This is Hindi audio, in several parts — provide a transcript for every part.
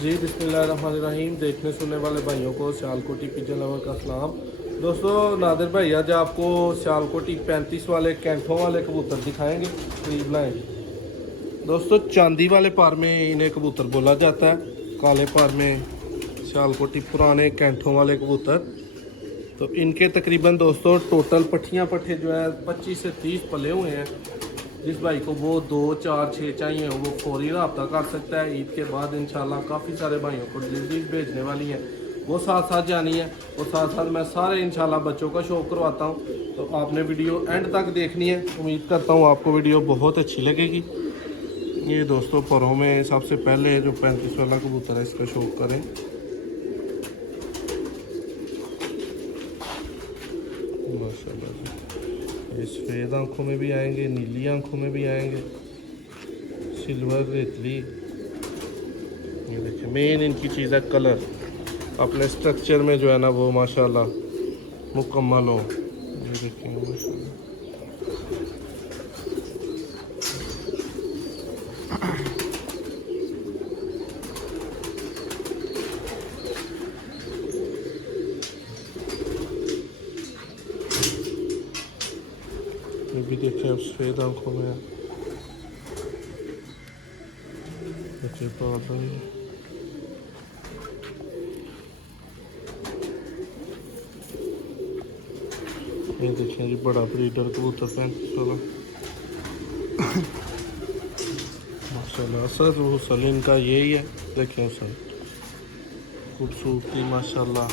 जी बिस्मिल्लाहिर्रहमानिर्रहीम। देखने सुनने वाले भाइयों को सियालकोटी पिजन लवर का सलाम। दोस्तों नादिर भाई आज आपको सियालकोटी 35 वाले कैंठों वाले कबूतर दिखाएंगे, करीब लाएंगे। दोस्तों चांदी वाले पार में इन्हें कबूतर बोला जाता है, काले पार में सियालकोटी पुराने कैंठों वाले कबूतर। तो इनके तकरीबन दोस्तों टोटल पट्ठियाँ पट्ठे जो है 25 से 30 पले हुए हैं। जिस भाई को वो 2 4 6 चाहिए वो फौरी रब्ता कर सकता है। ईद के बाद इंशाल्लाह काफ़ी सारे भाइयों को डिलीवरी भेजने वाली है, वो साथ साथ जानी है और साथ साथ मैं सारे इंशाल्लाह बच्चों का शौक करवाता हूँ। तो आपने वीडियो एंड तक देखनी है, उम्मीद करता हूँ आपको वीडियो बहुत अच्छी लगेगी। ये दोस्तों परों में सबसे पहले जो 35 वाला कबूतर है इसका शौक करें। माशाल्लाह जी, ये सफ़ेद आँखों में भी आएंगे, नीली आँखों में भी आएंगे, सिल्वर रेतली। ये देखिए मेन इनकी चीज़ है कलर, अपने स्ट्रक्चर में जो है ना वो माशाल्लाह मुकम्मल हो। ये देखिए माशाल्लाह। ये भी देखिए अब सफ़ेद आँखों में है। देखिए बात है, ये देखिए जी बड़ा ब्रीडर कबूतर 35 वाला माशाल्लाह। सर वो सलीम का यही है, देखिए सर खूबसूरती माशाल्लाह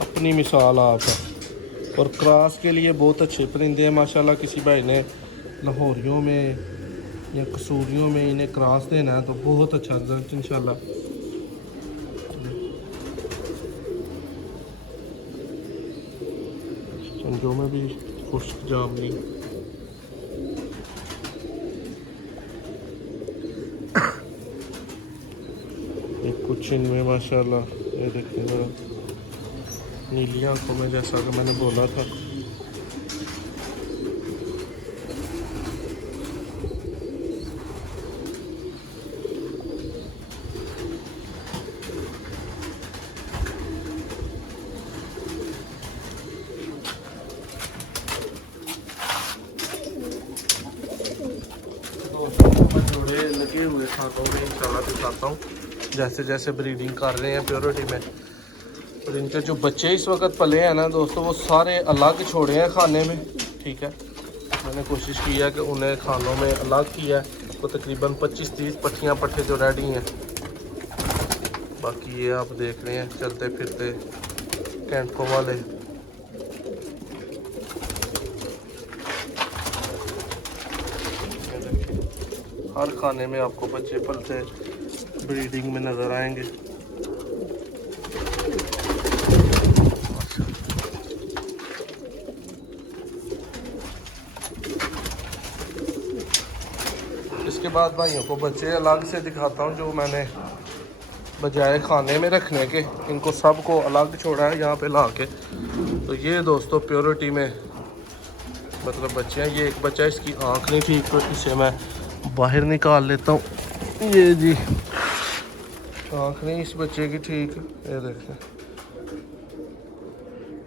अपनी मिसाल आप है। और क्रॉस के लिए बहुत अच्छे परिंदे हैं माशाल्लाह। किसी भाई ने लाहौरियों में या कसूरियों में इन्हें क्रॉस देना है तो बहुत अच्छा रिजल्ट इंशाल्लाह। संजो में भी खुश्क जामनी। एक कुछ इनमें माशाल्लाह ये देखिए ज़रा नीली आँखों में, जैसा कि मैंने बोला था। जोड़े लगे हुए खानों में इंशाल्लाह दिखाता हूँ, जैसे जैसे ब्रीडिंग कर रहे हैं प्योरिटी में। और इनके जो बच्चे इस वक्त पले हैं ना दोस्तों वो सारे अलग छोड़े हैं खाने में, ठीक है। मैंने कोशिश की है कि उन्हें खानों में अलग किया है। तो तकरीबन 25-30 पट्ठियाँ पट्ठे जो रेडी हैं, बाकी ये आप देख रहे हैं चलते फिरते कैंठों वाले। हर खाने में आपको बच्चे पलते ब्रीडिंग में नज़र आएंगे। इसके बाद भाइयों को बच्चे अलग से दिखाता हूँ, जो मैंने बजाय खाने में रखने के इनको सबको अलग छोड़ा है यहाँ पे ला के। तो ये दोस्तों प्योरिटी में मतलब बच्चे हैं। ये एक बच्चा इसकी आँख नहीं ठीक, तो इसे मैं बाहर निकाल लेता हूँ। ये जी आँख नहीं इस बच्चे की ठीक, ये देखें,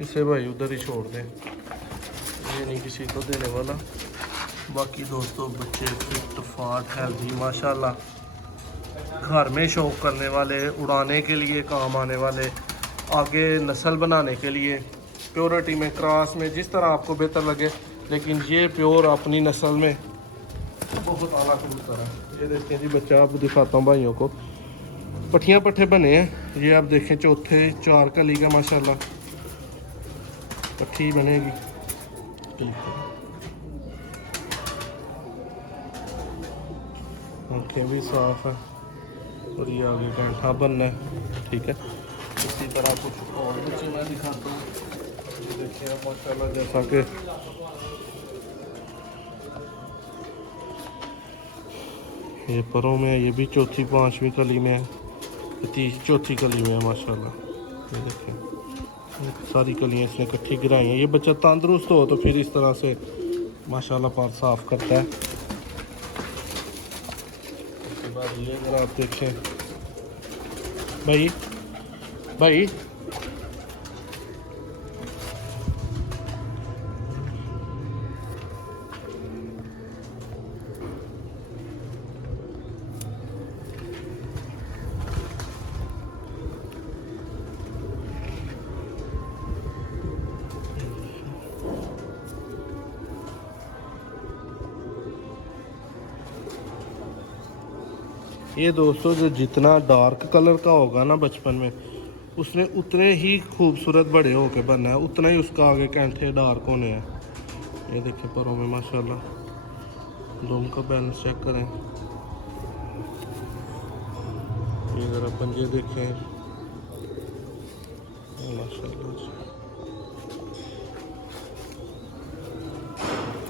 इसे भाई उधर ही छोड़ दें, ये नहीं किसी को देने वाला। बाकी दोस्तों बच्चे फिट फाट हेल्दी माशाल्लाह, घर में शौक करने वाले, उड़ाने के लिए काम आने वाले, आगे नस्ल बनाने के लिए, प्योरिटी में क्रॉस में जिस तरह आपको बेहतर लगे। लेकिन ये प्योर अपनी नस्ल में बहुत आला कबूतर है। ये देखते हैं जी बच्चा आप दिखाता हूँ भाइयों को, पट्ठियाँ पट्ठे बने हैं। ये आप देखें चौथे 4 कली का माशाल्लाह पट्ठी बनेगी, ठीक है। आँखें भी साफ है और ये आगे कैंठा बनना है, ठीक है। इसी तरह कुछ और बच्चे मैं दिखाता हूँ। ये देखिए माशाल्लाह जैसा कि ये परों में, ये भी चौथी 5वीं कली में है, चौथी कली में है माशाल्लाह। ये देखिए सारी कलियाँ इसने इकट्ठी गिराई हैं। ये बच्चा तंदुरुस्त हो तो फिर इस तरह से माशाल्लाह पार साफ करता है। उसके बाद ये अगर आप देखें भाई भाई ये दोस्तों जो जितना डार्क कलर का होगा ना बचपन में, उसने उतने ही खूबसूरत बड़े होके बनना है, उतना ही उसका आगे कैंठे डार्क होने हैं। ये देखिए परों में माशाल्लाह। दुम का बैलेंस चेक करें, ये ज़रा पंजे देखें माशाल्लाह।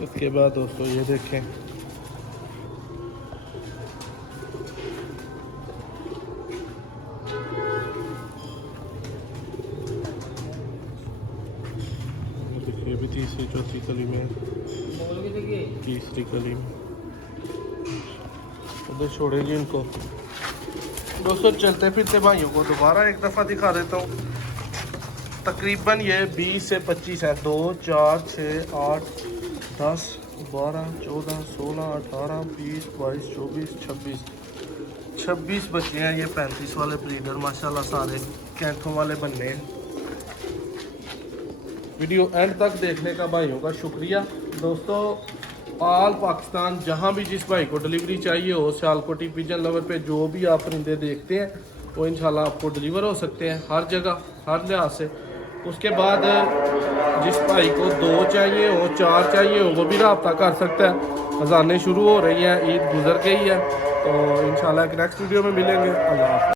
इसके बाद दोस्तों ये देखें, ये भी तीसरी चौथी कली में, तीसरी कली में। उधर छोड़ेंगे इनको। दोस्तों चलते फिरते भाइयों को दोबारा एक दफ़ा दिखा देता हूँ। तकरीबन ये 20 से 25 है। 2 4 6 8 10 12 14 16 18 20 22 24 26 बच्चे हैं। ये 35 वाले ब्रीडर माशाल्लाह सारे कैंथों वाले बनने हैं। वीडियो एंड तक देखने का भाइयों का शुक्रिया। दोस्तों ऑल पाकिस्तान जहां भी जिस भाई को डिलीवरी चाहिए हो, सियालकोटी पिजन लवर पे जो भी आप परिंदे देखते हैं वो इंशाल्लाह आपको डिलीवर हो सकते हैं, हर जगह हर लिहाज से। उसके बाद जिस भाई को 2 चाहिए हो, 4 चाहिए हो, वो भी रब्ता कर सकता है। अज़ानें शुरू हो रही हैं, ईद गुजर गई है, तो इंशाल्लाह एक नेक्स्ट वीडियो में मिलेंगे। अल्लाह हाफ़िज़।